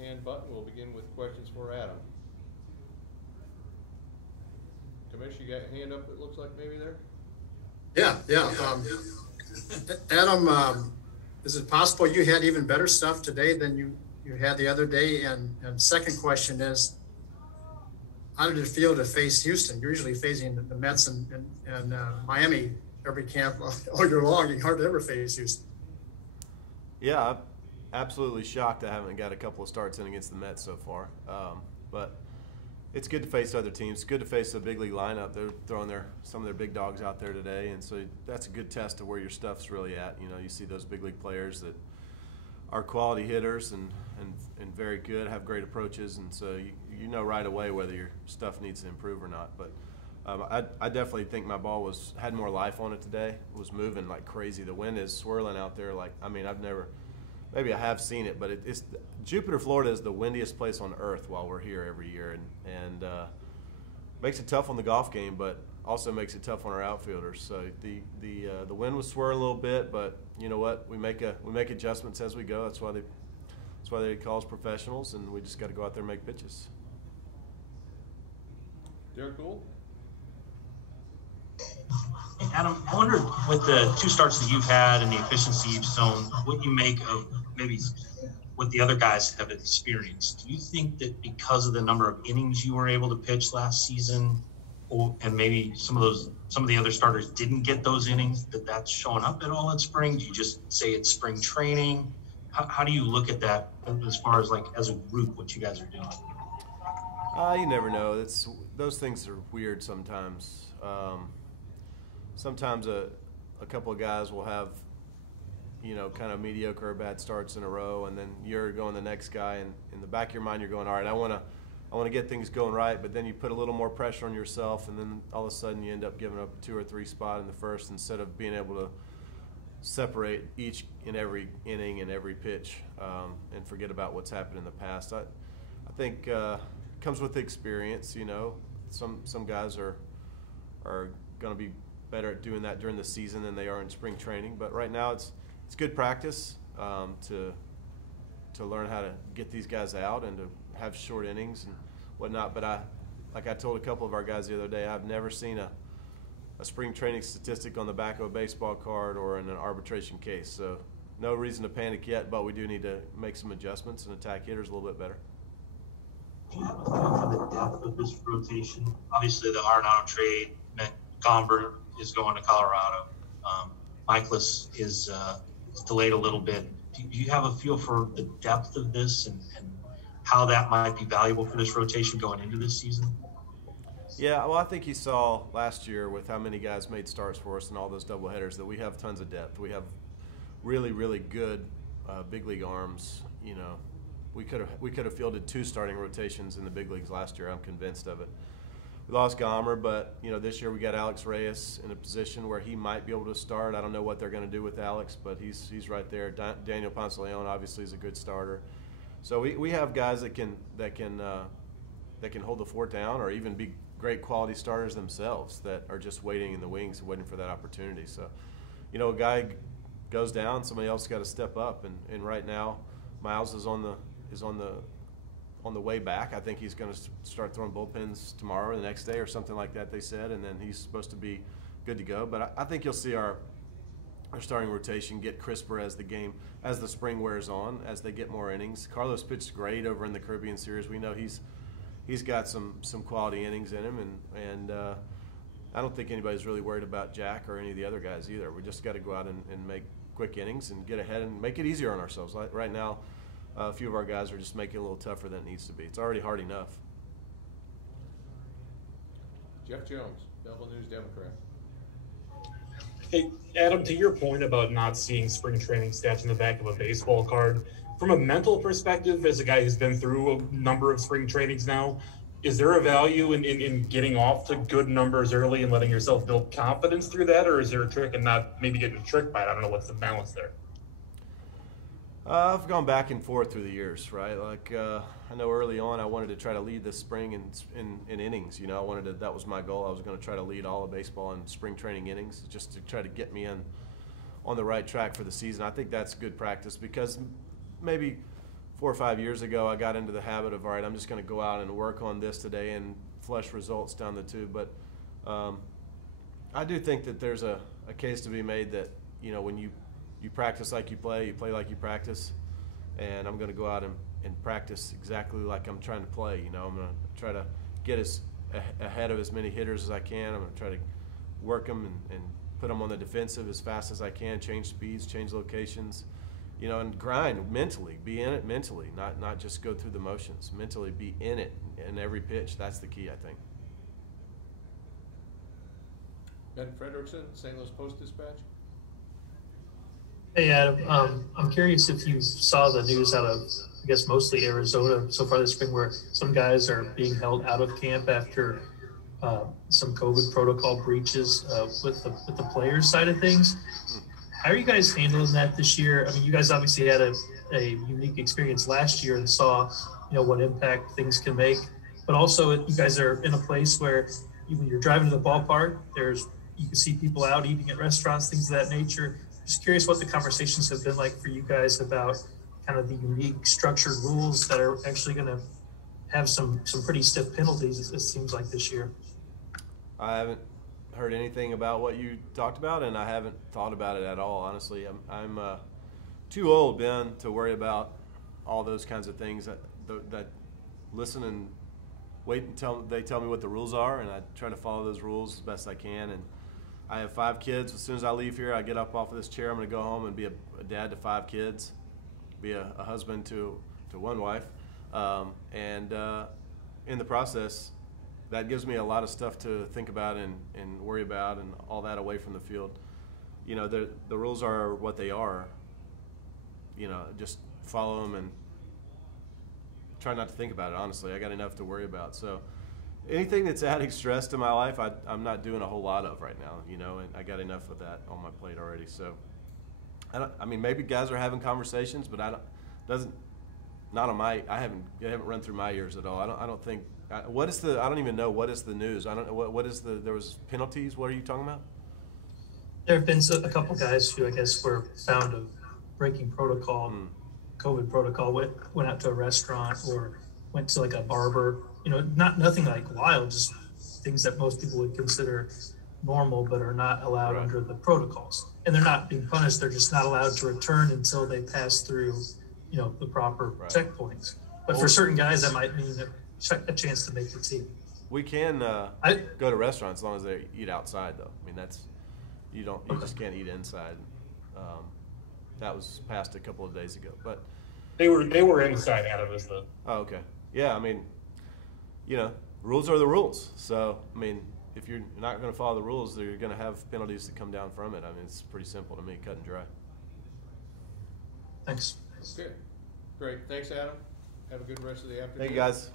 hand button. We'll begin with questions for Adam. Commissioner, you got a hand up, it looks like maybe there? Yeah. Adam, is it possible you had even better stuff today than you had the other day? And second question is, how did it feel to face Houston? You're usually facing the Mets and Miami every camp all year long. You hardly ever face Houston. Yeah, I'm absolutely shocked I haven't got a couple of starts in against the Mets so far. But it's good to face other teams. It's good to face a big league lineup. They're throwing some of their big dogs out there today, and so that's a good test of where your stuff's really at. You know, you see those big league players that are quality hitters and very good, have great approaches, and so you know right away whether your stuff needs to improve or not. But I definitely think my ball had more life on it today. It was moving like crazy. The wind is swirling out there maybe I have seen it, but it's Jupiter, Florida is the windiest place on earth while we're here every year, and makes it tough on the golf game, but also makes it tough on our outfielders. So the wind was swirling a little bit, but you know what? We make adjustments as we go. That's why they call us professionals, and we just got to go out there and make pitches. Derek Gould? Adam, I wonder with the two starts that you've had and the efficiency you've shown, what you make of maybe what the other guys have experienced. Do you think that because of the number of innings you were able to pitch last season, and maybe some of the other starters didn't get those innings, that's showing up at all in spring? Do you just say it's spring training? How do you look at that as far as like as a group, what you guys are doing? You never know. Those things are weird sometimes. Sometimes a couple of guys will have, kind of mediocre or bad starts in a row, and then you're going the next guy, and in the back of your mind you're going, all right, I want to get things going right, but then you put a little more pressure on yourself, and then all of a sudden you end up giving up a 2 or 3 spot in the first instead of being able to separate each and every inning and every pitch and forget about what's happened in the past. I think it comes with experience. Some guys are going to be better at doing that during the season than they are in spring training. But right now it's good practice to learn how to get these guys out and to have short innings and whatnot. But like I told a couple of our guys the other day, I've never seen a spring training statistic on the back of a baseball card or in an arbitration case. So no reason to panic yet, but we do need to make some adjustments and attack hitters a little bit better. Do you have a feel for the depth of this rotation? Obviously, the Arenado trade meant Gomber is going to Colorado. Michaelis is delayed a little bit. Do you have a feel for the depth of this and how that might be valuable for this rotation going into this season? Yeah, well, I think you saw last year with how many guys made starts for us and all those doubleheaders that we have tons of depth. We have really, really good big league arms. We could have fielded 2 starting rotations in the big leagues last year. I'm convinced of it. We lost Gomer, but this year we got Alex Reyes in a position where he might be able to start. I don't know what they're going to do with Alex, but he's right there. Daniel Ponce de Leon obviously is a good starter. So we have guys that can hold the fort down or even be great quality starters themselves that are just waiting in the wings, waiting for that opportunity. So, a guy goes down, somebody else got to step up, and right now Miles is on the way back. I think he's going to start throwing bullpens tomorrow or the next day or something like that, they said, and then he's supposed to be good to go. But I think you'll see our starting rotation get crisper as the spring wears on, as they get more innings. Carlos pitched great over in the Caribbean Series. We know he's got some quality innings in him, and I don't think anybody's really worried about Jack or any of the other guys either. We just got to go out and make quick innings and get ahead and make it easier on ourselves. Right now, a few of our guys are just making it a little tougher than it needs to be. It's already hard enough. Jeff Jones, Belleville News Democrat. Hey, Adam, to your point about not seeing spring training stats in the back of a baseball card, from a mental perspective, as a guy who's been through a number of spring trainings now, is there a value in getting off to good numbers early and letting yourself build confidence through that, or is there a trick in not maybe getting tricked by it? I don't know what's the balance there. I've gone back and forth through the years, right? Like I know early on I wanted to try to lead this spring in innings. That was my goal. I was going to try to lead all of baseball in spring training innings, just to try to get me on the right track for the season. I think that's good practice because maybe 4 or 5 years ago, I got into the habit of, all right, I'm just going to go out and work on this today and flush results down the tube. But I do think that there's a case to be made that, you know, when you practice like you play like you practice. And I'm going to go out and practice exactly like I'm trying to play. You know, I'm going to try to get ahead of as many hitters as I can. I'm going to try to work them and put them on the defensive as fast as I can, change speeds, change locations, you know, and grind mentally, be in it mentally, not just go through the motions. Mentally be in it in every pitch. That's the key, I think. Ben Frederickson, St. Louis Post-Dispatch. Hey, Adam. I'm curious if you saw the news out of, I guess, mostly Arizona so far this spring, where some guys are being held out of camp after some COVID protocol breaches with the players side of things. How are you guys handling that this year? I mean, you guys obviously had a unique experience last year and saw, you know, what impact things can make. But also, you guys are in a place where when you're driving to the ballpark, you can see people out eating at restaurants, things of that nature. Just curious what the conversations have been like for you guys about kind of the unique structured rules that are actually going to have some pretty stiff penalties, it seems like, this year. I haven't heard anything about what you talked about, and I haven't thought about it at all, honestly. I'm too old, Ben, to worry about all those kinds of things. That listen and wait until they tell me what the rules are, and I try to follow those rules as best I can. And I have 5 kids. As soon as I leave here, I get up off of this chair. I'm going to go home and be a dad to 5 kids, be a husband to 1 wife, and in the process, that gives me a lot of stuff to think about and worry about and all that away from the field. You know, the rules are what they are. You know, just follow them and try not to think about it, honestly. I got enough to worry about. So anything that's adding stress to my life, I'm not doing a whole lot of right now, you know, and I got enough of that on my plate already. So, I mean, maybe guys are having conversations, but I haven't run through my ears at all. I don't think. I don't even know what is the news. I don't know what is there was penalties. What are you talking about? There have been a couple guys who I guess were found of breaking protocol, COVID protocol, went out to a restaurant or went to like a barber. You know, nothing like wild, just things that most people would consider normal, but are not allowed under the protocols. And they're not being punished. They're just not allowed to return until they pass through, you know, the proper checkpoints. But for certain guys, that might mean a chance to make the team. We can go to restaurants as long as they eat outside, though. I mean, you just can't eat inside. That was passed a couple of days ago, but they were inside out of the. Oh, okay. Yeah, I mean, you know, rules are the rules. So, I mean, if you're not going to follow the rules, you're going to have penalties that come down from it. I mean, it's pretty simple to me, cut and dry. Thanks. Okay, great. Thanks, Adam. Have a good rest of the afternoon. Thank you, guys.